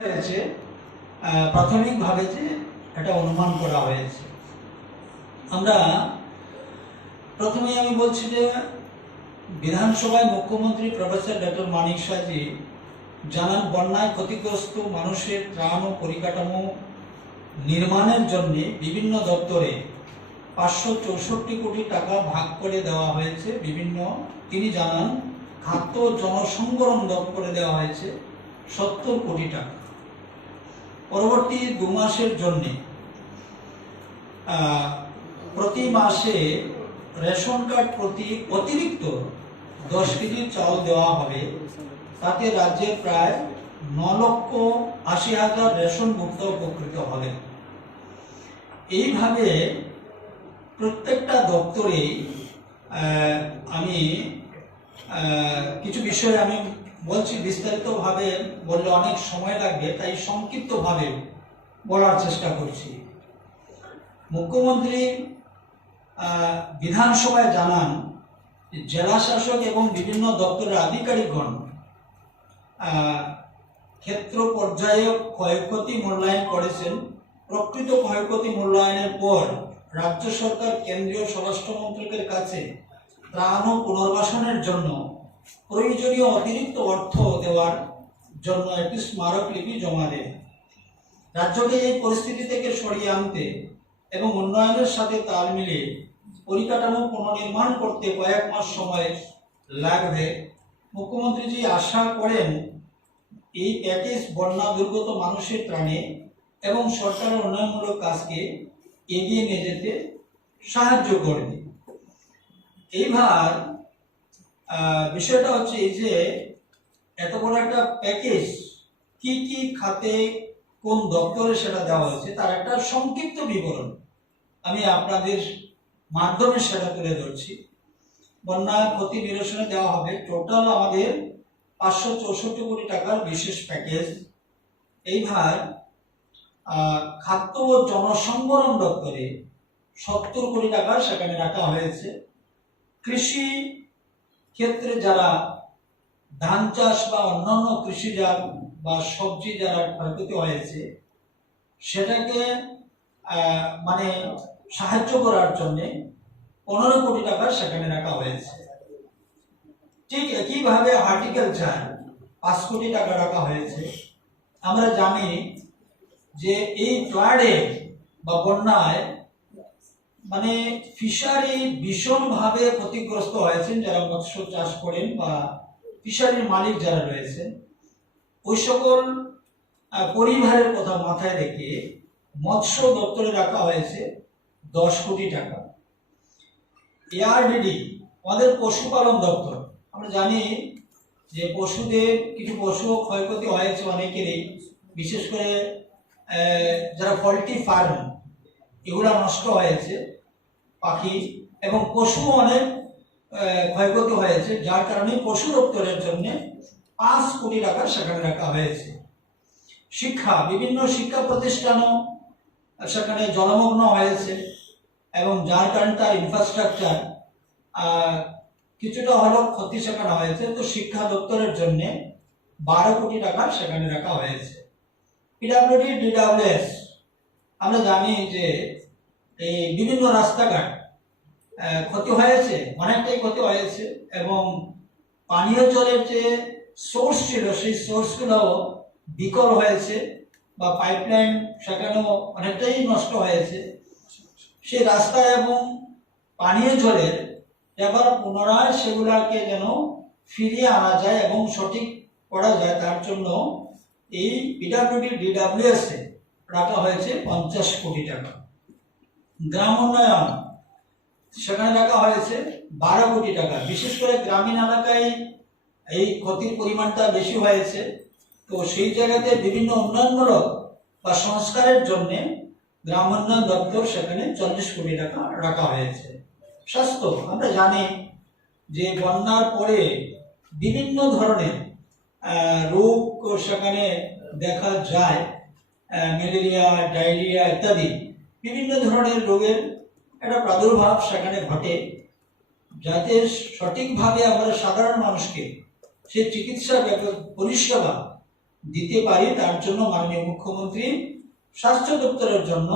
হয়েছে প্রাথমিকভাবে যে এটা অনুমান করা হয়েছে। আমরা প্রথমে আমি বলছি যে বিধানসভায় মুখ্যমন্ত্রী প্রফেসর ডক্টর মানিক সাহাজি জানান, বন্যায় ক্ষতিগ্রস্ত মানুষের ত্রাণ ও পরিকাঠামো নির্মাণের জন্য বিভিন্ন দপ্তরে 564 কোটি টাকা ভাগ করে দেওয়া হয়েছে। তিনি জানান, খাদ্য ও জনসংবরণ দপ্তরে দেওয়া হয়েছে 70 কোটি টাকা। পরবর্তী 2 মাসের জন্য প্রতি মাসে রেশন কার্ড প্রতি অতিরিক্ত 10 কেজি চাল দেওয়া হবে। তাতে রাজ্যের প্রায় 9,80,000 রেশন ভুক্ত উপকৃত হবেন। এইভাবে প্রত্যেকটা দপ্তরে আমি কিছু বিষয় আমি বলছি, বিস্তারিতভাবে বললে অনেক সময় লাগবে, তাই সংক্ষিপ্তভাবে বলার চেষ্টা করছি। মুখ্যমন্ত্রী বিধানসভায় জানান, জেলা শাসক এবং বিভিন্ন দপ্তরের আধিকারিকগণ ক্ষেত্র পর্যায়ে ক্ষয়ক্ষতি মূল্যায়ন করেছেন। প্রকৃত ক্ষয়ক্ষতি মূল্যায়নের পর রাজ্য সরকার কেন্দ্রীয় স্বরাষ্ট্র মন্ত্রকের কাছে ত্রাণ ও পুনর্বাসনের জন্য প্রয়োজনীয় অতিরিক্ত অর্থ দেওয়ার জন্য একটি স্মারকলিপি জমা দেন। রাজ্যকে এই পরিস্থিতি থেকে সরিয়ে আনতে এবং উন্নয়নের সাথে তাল মিলিয়ে পরিকাঠামো পুনর্নির্মাণ করতে কয়েক মাস সময় লাগবে। মুখ্যমন্ত্রীজি আশা করেন এই প্যাকেজ বন্যা দুর্গত মানুষের ত্রাণে এবং সরকারের উন্নয়নমূলক কাজকে এগিয়ে নিয়ে যেতে সাহায্য করবে। এইবার বিষয়টা হচ্ছে এই যে এত বড় একটা প্যাকেজ কি কি খাতে কোন দপ্তরে সেটা দেওয়া হয়েছে তার একটা সংক্ষিপ্ত বিবরণ আমি আপনাদের মাধ্যমে সেটা তুলে ধরছি। বন্যা ক্ষতি নিরসনে দেওয়া হবে টোটাল আমাদের 564 কোটি টাকার বিশেষ প্যাকেজ। এইবার খাদ্য ও জনসংবরণ দপ্তরে 70 কোটি টাকা সেখানে রাখা হয়েছে। কৃষি ক্ষেত্রে যারা ধান চাষ বা অন্যান্য কৃষিজাত বা সবজি যারা ক্ষয়ক্ষতি হয়েছে সেটাকে মানে সাহায্য করার জন্য 15 কোটি টাকা সেখানে রাখা হয়েছে। ঠিক একইভাবে হর্টিকালচার 5 কোটি টাকা রাখা হয়েছে। আমরা জানি যে এই ফ্লাডে বা বন্যায় মানে ফিশারি ভীষণভাবে ক্ষতিগ্রস্ত হয়েছেন যারা মৎস্য চাষ করেন বা ফিশারির মালিক যারা রয়েছেন, ওই সকল পরিবারের কথা মাথায় রেখে মৎস্য দপ্তরে রাখা হয়েছে 10 কোটি টাকা। এআরডিডি আমাদের পশুপালন দপ্তর, আমরা জানি যে পশুদের কিছু পশু ক্ষয়ক্ষতি হয়েছে অনেকেরই, বিশেষ করে যারা পোল্ট্রি ফার্ম এগুলা নষ্ট হয়েছে, পাখি এবং পশু অনেক ক্ষয়ক্ষতি হয়েছে, যার কারণে পশু দপ্তরের জন্য 5 কোটি টাকা সেখানে রাখা হয়েছে। শিক্ষা, বিভিন্ন শিক্ষা প্রতিষ্ঠানও সেখানে জলমগ্ন হয়েছে এবং যার কারণে তার ইনফ্রাস্ট্রাকচার কিছুটা হলেও ক্ষতি সেখানে হয়েছে। তো শিক্ষা দপ্তরের জন্য 12 কোটি টাকা সেখানে রাখা হয়েছে। পিডব্লিউডি ডিডব্লিউএস, আমরা জানি যে এই বিভিন্ন রাস্তাঘাট ক্ষতি হয়েছে, অনেকটাই ক্ষতি হয়েছে এবং পানীয় জলের যে সোর্স ছিল সেই সোর্সগুলো বিকল হয়েছে বা পাইপলাইন সেখানেও অনেকটাই নষ্ট হয়েছে। সেই রাস্তা এবং পানীয় জলের এবার পুনরায় সেগুলাকে যেন ফিরিয়ে আনা যায় এবং সঠিক করা যায়, তার জন্য এই পিডব্লিউডি ডিডব্লিউএস এ রাখা হয়েছে 50 কোটি টাকা। গ্রাম উন্নয়ন সেখানে রাখা হয়েছে 12 কোটি টাকা। বিশেষ করে গ্রামীণ এলাকায় এই ক্ষতির পরিমাণটা বেশি হয়েছে, তো সেই জায়গাতে বিভিন্ন উন্নয়নমূলক বা সংস্কারের জন্য গ্রাম উন্নয়ন দপ্তর সেখানে 40 কোটি টাকা রাখা হয়েছে। স্বাস্থ্য, আমরা জানি যে বন্যার পরে বিভিন্ন ধরনের রোগ সেখানে দেখা যায়, ম্যালেরিয়া, ডায়রিয়া ইত্যাদি বিভিন্ন ধরনের রোগের একটা প্রাদুর্ভাব সেখানে ঘটে। যাতে সঠিকভাবে আমরা সাধারণ মানুষকে সেই চিকিৎসা পরিষেবা দিতে পারি তার জন্য মাননীয় মুখ্যমন্ত্রী স্বাস্থ্য দপ্তরের জন্য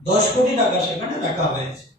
10 কোটি টাকা সেখানে রাখা হয়েছে।